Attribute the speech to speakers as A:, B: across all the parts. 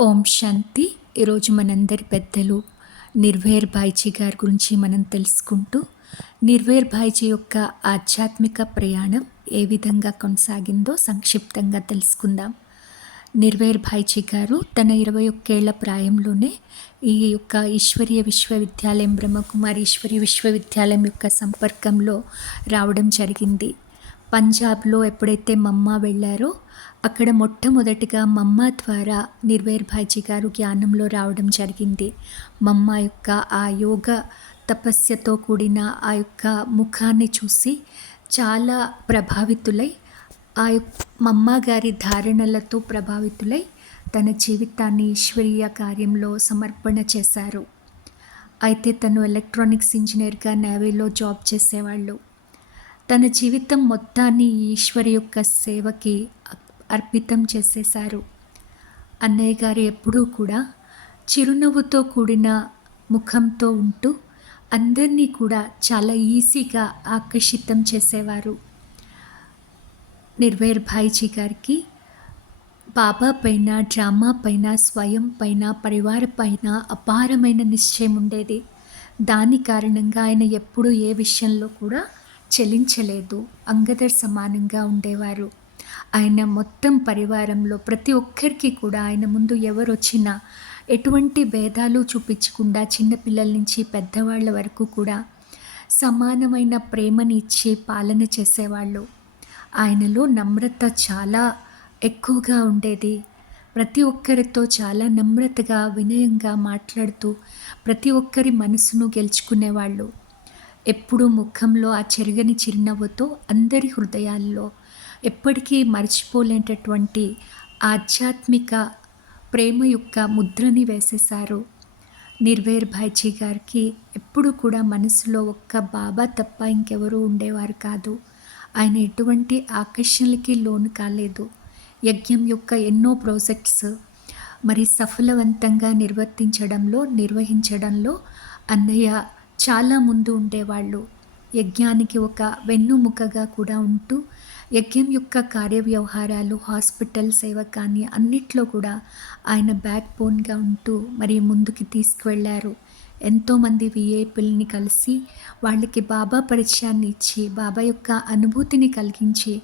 A: ఓం శాంతి. ఈరోజు మనందరి పెద్దలు నిర్వేర్ భాయ్జీ గారి గురించి మనం తెలుసుకుంటూ నిర్వేర్ భాయ్జీ యొక్క ఆధ్యాత్మిక ప్రయాణం ఏ విధంగా కొనసాగిందో సంక్షిప్తంగా తెలుసుకుందాం. నిర్వేర్ భాయ్జీ గారు తన ఇరవై ఒక్కేళ్ళ ప్రాయంలోనే ఈ యొక్క ఈశ్వరీయ విశ్వవిద్యాలయం బ్రహ్మకుమారి ఈశ్వరీయ విశ్వవిద్యాలయం యొక్క సంపర్కంలో రావడం జరిగింది. పంజాబ్లో ఎప్పుడైతే మమ్మ వెళ్ళారో అక్కడ మొట్టమొదటిగా మమ్మ ద్వారా నిర్వేర్ భాయ్జీ గారు జ్ఞానంలో రావడం జరిగింది. మమ్మ యొక్క ఆ యోగ తపస్యతో కూడిన ఆ యొక్క ముఖాన్ని చూసి చాలా ప్రభావితులై ఆ మమ్మ గారి ధారణలతో ప్రభావితులై తన జీవితాన్ని ఈశ్వరీయ కార్యంలో సమర్పణ చేశారు. అయితే తను ఎలక్ట్రానిక్స్ ఇంజనీర్గా నేవీలో జాబ్ చేసేవాళ్ళు. తన జీవితం మొత్తాన్ని ఈశ్వరి యొక్క సేవకి అర్పితం చేసేశారు. అన్నయ్య గారు ఎప్పుడూ కూడా చిరునవ్వుతో కూడిన ముఖంతో ఉంటూ అందరినీ కూడా చాలా ఈజీగా ఆకర్షితం చేసేవారు. నిర్వేర్ భాయిజీ గారికి బాబా పైన డ్రామా పైన స్వయం పైన పరివార పైన అపారమైన నిశ్చయం ఉండేది. దాని కారణంగా ఆయన ఎప్పుడూ ఏ విషయంలో కూడా చెలించలేదు అంగదర్ సమానంగా ఉండేవారు. ఆయన మొత్తం పరివారంలో ప్రతి ఒక్కరికి కూడా ఆయన ముందు ఎవరు వచ్చినా ఎటువంటి భేదాలు చూపించకుండా చిన్నపిల్లల నుంచి పెద్దవాళ్ళ వరకు కూడా సమానమైన ప్రేమని ఇచ్చి పాలన చేసేవాళ్ళు. ఆయనలో నమ్రత చాలా ఎక్కువగా ఉండేది. ప్రతి ఒక్కరితో చాలా నమ్రతగా వినయంగా మాట్లాడుతూ ప్రతి ఒక్కరి మనసును గెలుచుకునేవాళ్ళు. ఎప్పుడూ ముఖంలో ఆ చెరగని చిరునవ్వుతో అందరి హృదయాల్లో ఎప్పటికీ మర్చిపోలేనటువంటి ఆధ్యాత్మిక ప్రేమ యొక్క ముద్రని వేసేశారు. నిర్వేర్ భాయ్జీ గారికి ఎప్పుడు కూడా మనసులో ఒక్క బాబా తప్ప ఇంకెవరూ ఉండేవారు కాదు. ఆయన ఎటువంటి ఆకర్షణలకి లోను కాలేదు. యజ్ఞం యొక్క ఎన్నో ప్రాజెక్ట్స్ మరి సఫలవంతంగా నిర్వర్తించడంలో నిర్వహించడంలో అన్నయ్య చాలా ముందు ఉండేవాళ్ళు. యజ్ఞానికి ఒక వెన్నుముకగా కూడా ఉంటూ యజ్ఞం యొక్క కార్యవ్యవహారాలు హాస్పిటల్ సేవ కానీ అన్నిట్లో కూడా ఆయన బ్యాక్ బోన్గా ఉంటూ మరి ముందుకు తీసుకువెళ్ళారు ఎంతోమంది విఏపిల్ని కలిసి వాళ్ళకి బాబా పరిచయాన్ని ఇచ్చి బాబా యొక్క అనుభూతిని కలిగించి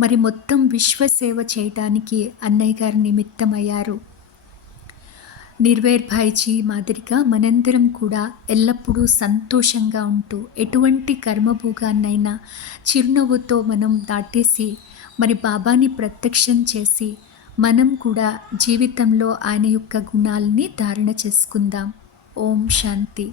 A: మరి మొత్తం విశ్వసేవ చేయడానికి అన్నయ్య గారు నిమిత్తమయ్యారు. నిర్వేర్ భాయ్జీ మాదిరిగా మనందరం కూడా ఎల్లప్పుడూ సంతోషంగా ఉంటూ ఎటువంటి కర్మభోగాన్నైనా చిరునవ్వుతో మనం దాటేసి మరి బాబాని ప్రత్యక్షం చేసి మనం కూడా జీవితంలో ఆయన యొక్క గుణాలని ధారణ చేసుకుందాం. ఓం శాంతి.